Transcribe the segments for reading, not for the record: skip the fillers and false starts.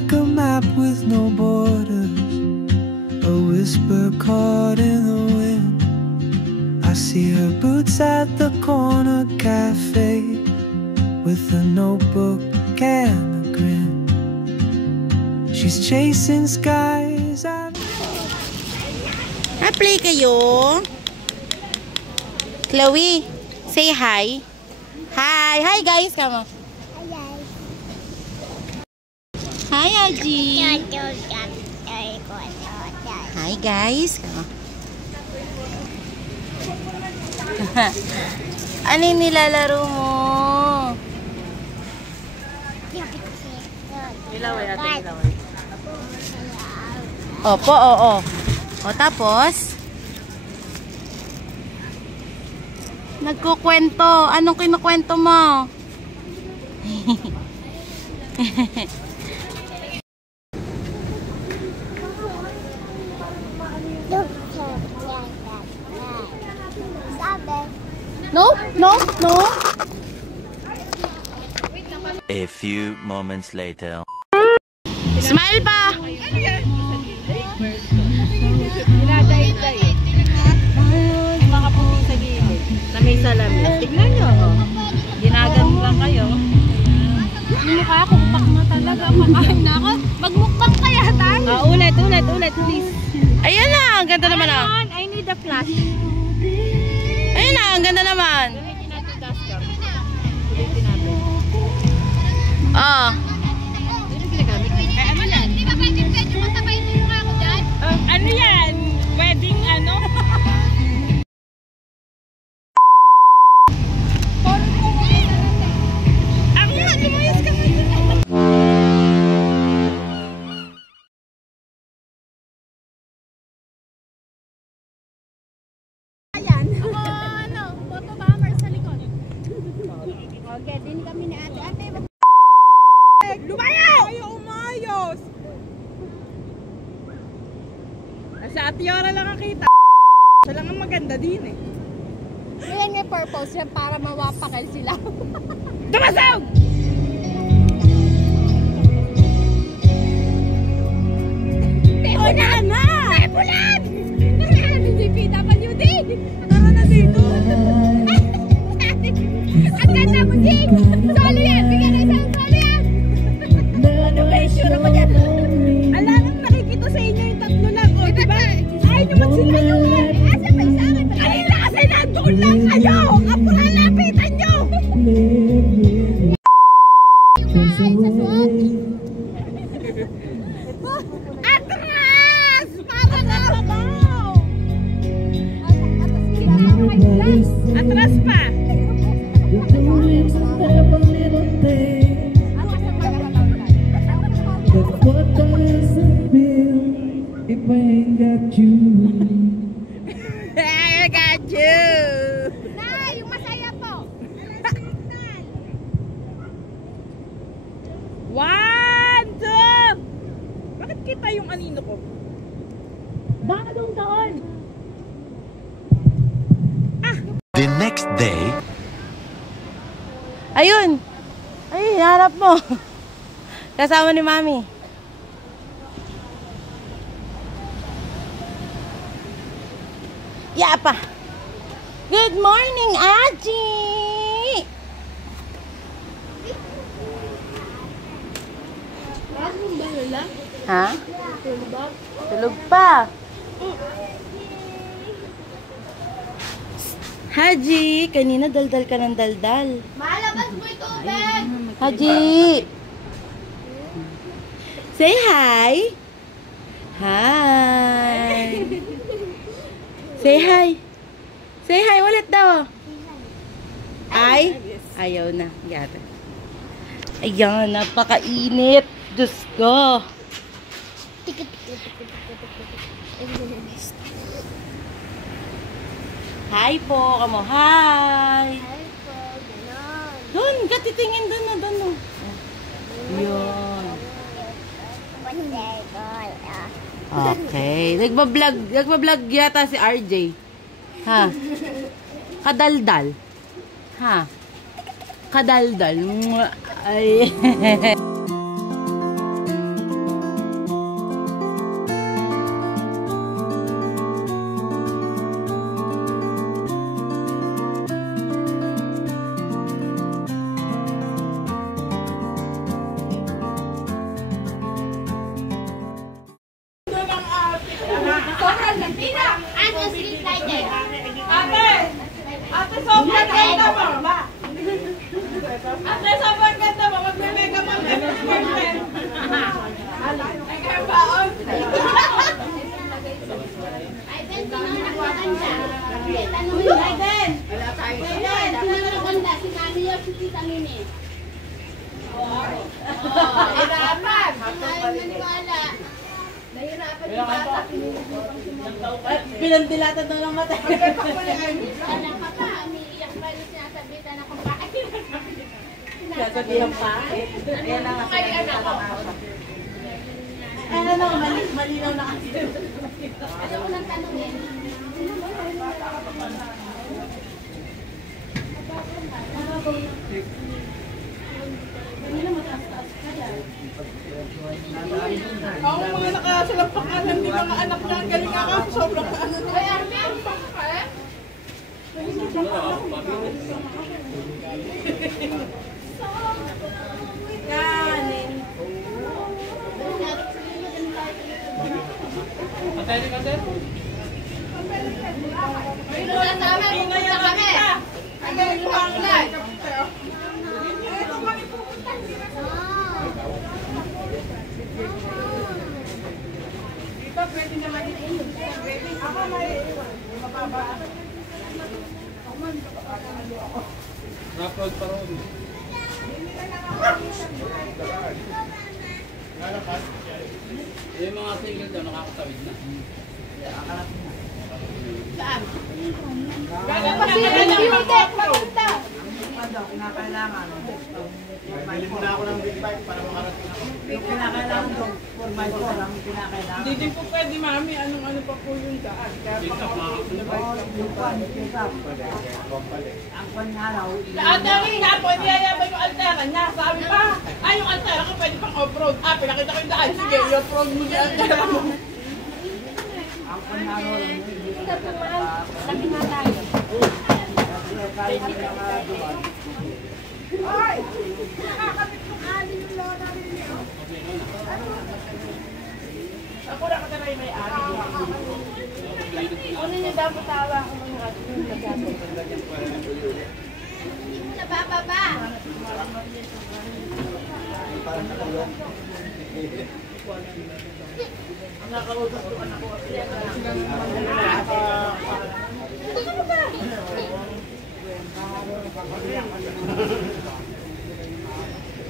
like a map with no borders, a whisper caught in the wind. I see her boots at the corner cafe, with a notebook and a grin. She's chasing skies. Play kayo. Chloe, say hi. Hi. Hi guys, come on. Hi Aji. Hi guys. Come on. Ano yung nilalaro mo? Ilaway natin, ilaway. Opo, oo. O tapos? Nagkukwento. Anong kinukwento mo? No, no, no. A few moments later. Smile pa. Makapunin sa gilid na may salamin. Tignan nyo, oh. Ginagan lang kayo. Yung mukha, kumpak na talaga. Makain na ako. Magmukbang kaya tayo. Ulit, please. Ayun na, ang ganda naman ah. I need a flash. Ayun na, ang ganda naman. Gamitin natin dashcam. Ulitin natin. Ah. Ano yan? Di ba pwede matabayin mo yung ako dyan? Ano yan? Wedding ano? Ako nga, lumayas ka mo dyan. Ayan. Ako, ano, photo bomber sa likod. Okay, din kami ni ate. Ate, lumayo! Ayaw umayos! Sa Atiora lang ang kita. Siya lang ang maganda din eh. Yan may purpose yan para mawapakal sila. Dumasog! Tepulan na! Tepulan! DPWD! Tara na dito! Ang ganda mo, Jing! Solo yan! Bigyan na isang solo yan! Ano ba yung sure mo dyan? Ala nang nakikita sa inyo yung tatlo lang, o diba? Ay naman sila yung asa pa isa akin. Kanina kasi nandun lang kayo! Kapura lapitan nyo! Atras! Para na trabaho! Atras pa! What does it feel if I ain't got you? I got you! Nay, yung masaya po! One, two! Bakit kita yung anino ko? Bakadong taon! The next day. Ayun. Ay, harap mo. Kasama ni Mami. Yapa. Good morning, Aji. Ha? Tulog pa. Haji, kanina daldal ka ng daldal. Malabas mo ito, Ben! Haji! Say hi! Hi! Say hi! Say hi ulit daw! Ay? Ayaw na. Yata. Ayan, napakainit! Diyos ko! Hi po, kamo. Hi. Hi po, gano'n. Doon, katitingin doon na doon. Yun. Okay. Nagbablog yata si RJ. Ha? Kadaldal. Ha? Kadaldal. Ay. Sobrang ganda mo. Ate, sobrang ganda mo. Magme-mega mo. Ay, kaya baon. Ay, Ben, sino ang nakakanda? Tanungin mo. Ay, Ben. Sino ang nakakanda? Si Mami o si Tita Mimi? Hirapan. Ayaw naniwala. Nahirapan yung bata. Pinandilatan daw ng mata. Wala ka pa. Umiiyak pa rin sinasabitan na kung bakit. Sasabihan pa. Ayan na nga. Ano na, malinaw na kasi. Ano ko nang tanungin? Ako mga nakasalampakan, hindi mga anak niya. Ang galing ako. Sobrang ano. Ay, Armin! Kanin. Ang galing ko ang live. Dito, pwede naman dito. Ako may mababa. Na-upload pa rin. Yung mga single daw nakakatawid na. Bili muna ako ng big bike para makarating ako. Hindi din po pwede, mami. Anong-ano pa po yung daan. Kaya lahat namin nga po, niyayabay yung altera niya. Sabi pa, yung altera ko pwede pang off-road. Pinakita ko yung daan. Sige, i-off-road mo yung altera mo. Sabi nga tayo. Ay! Nakakabit yung alin yung lola rin niyo. Ako na kataray may alin. Ano niya dapat tawa ko mga ating nagkakot? Hindi mo nabababa.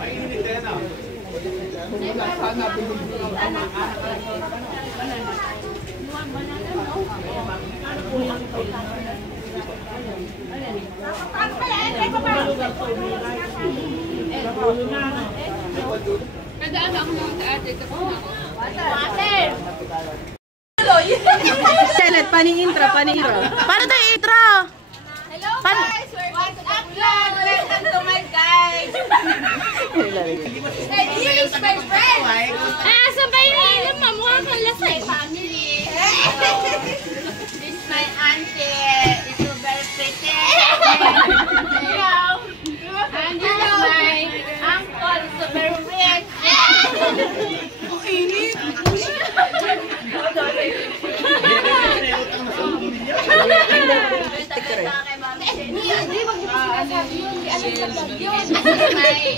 Mainit din ah. Ano kaya? Ay, papalo. Kadaan ako ng ate. Ate! Selet, paning-intro. Paano tayo intro? Hello guys! We're going to upload! Welcome to my guys! And here is my friend! Sabay na yun, mamukha kang lasay. Family! This is my auntie! It's so very pretty! Hello! And this is my uncle! It's so very rich!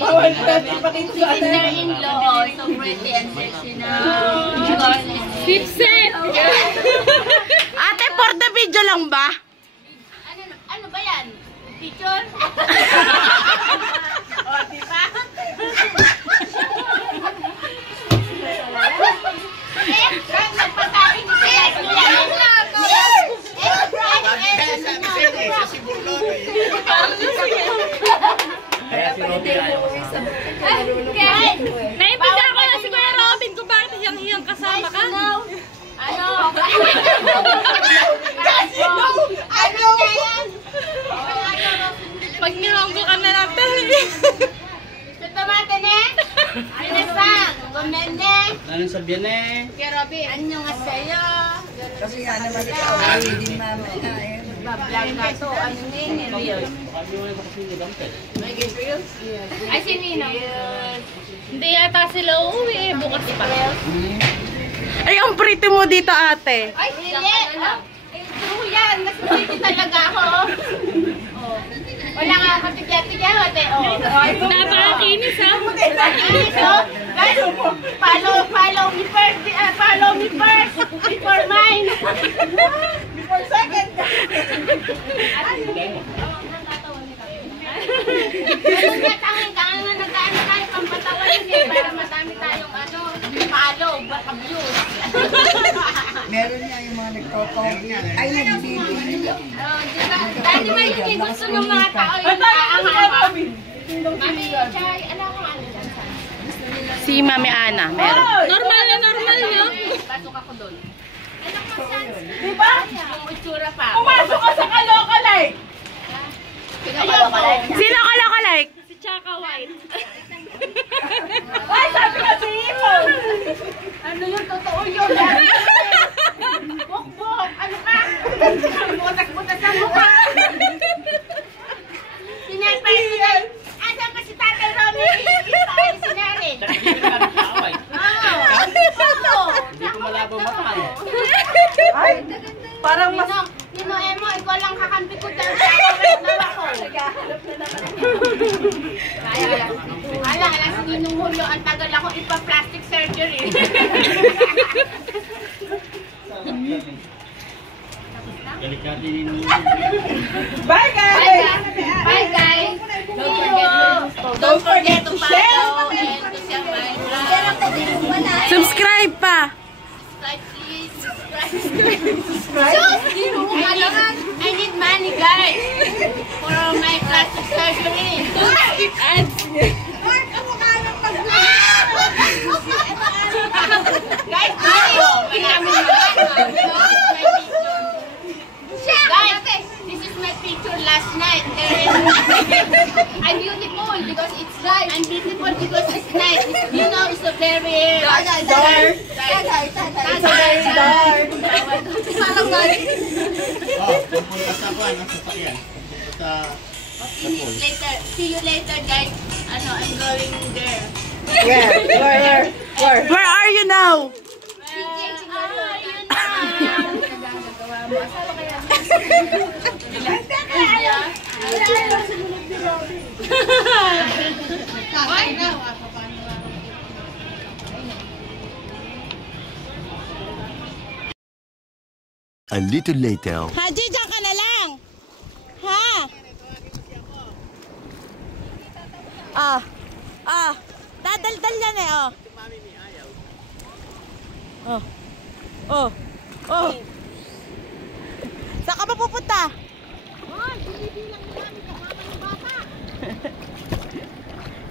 Bawal ka, ipakita sa atin. Sister-in-law, so pretty and sexy now. Sipset! Ate, for the video lang ba? Ano ba yan? Picture? O, diba? Kahit nagpatakin ko sila. Sa Sibulon eh. Kaya si Robby na yung kasama. Naiintindihan ko na si Kuya Robin kung bakit hiyang-hiyang kasama ka. Ano? Ano? Pag nilonggo ka na natin. Tutomate ne? Minasang, gumende. Anong sabihan eh? Kuya Robin, anyong asayo. Kasi nga naman ikaw, hindi mamaya eh. Vlog na to, ano nini? Reels. Baka mo yung makasingi dampet. Reels? Ay, si Nino. Hindi yata sila uuwi eh, bukas pa. Ay, ang pretty mo dito, ate. Ay, hindi. True yan. Mas pretty talaga ako. Follow me first. Follow me first. Before mine. Before second. Nagkaan tayo pampatawan eh, para madami tayong follow, baka views. Meron nga yung mga nagko-comment. Ay, nagbibigay. Dahil ba yung gusto ng mga tao yung nakaangaw? Mami, Chay, alam mo ano dyan? Si Mami Ana, meron. Normal yun. Pasok ako doon. Anak mo, Sans. Diba? Yung itsura pa. Pumasok ka sa kalokalike. Sino ka like? Si Chaka White. Ay, sabi ka si Ipon. Ano yun? Totoo yun. Bok-bok. Ano ka? Butas-butas na mukha. Sinay. Asan pa si Tatay Romy? Ipakain si Nari. Hindi ko malabo mata. Ay, parang mas... Nino Emo, ikaw lang kakampi ko dyan sa ako. Alam, si Ninong Julio, ang tagal ako ipa-plastic surgery. Delikati din. Bye, guys! Bye, guys! Don't forget to follow and to share my vlog. Subscribe pa! Subscribe, please. Subscribe. I need money, guys, for my plastic surgery. Ads! Guys, this is my picture last night. I'm beautiful because it's light. I'm beautiful because it's night. You know, it's a very dark. Pupunta sa buwan, nasa sakyan. Pupunta sa pool. Later. See you later, guys. I'm going there. Where? Where are you now? A little later. Haji, dyan ka na lang! Ha? Dadaldal yan eh, Saan ka ba pupunta?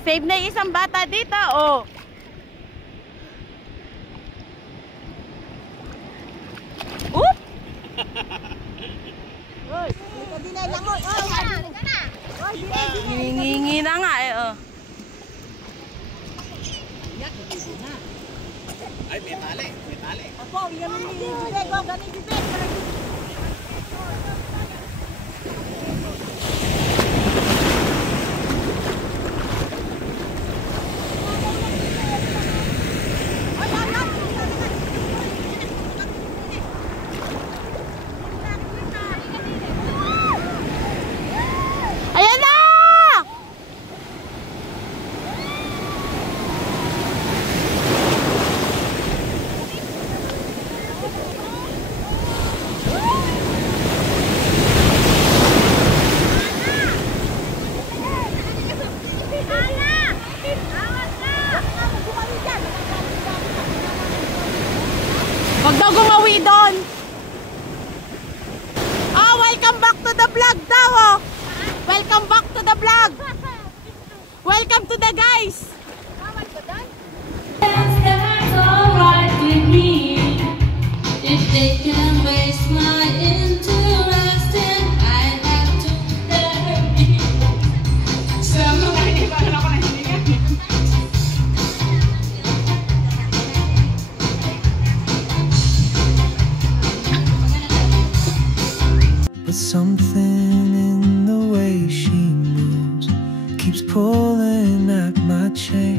Save na yung isang bata dito, Oop! Ngingi na nga Ay, may tali. Ayan na! Huwag daw gumawi doon. Welcome back to the vlog daw, Welcome back to the vlog. Welcome to the guys. That's alright with me. If they can waste my interest, then I have to let her be. But something in the way she moves keeps pulling at my chain.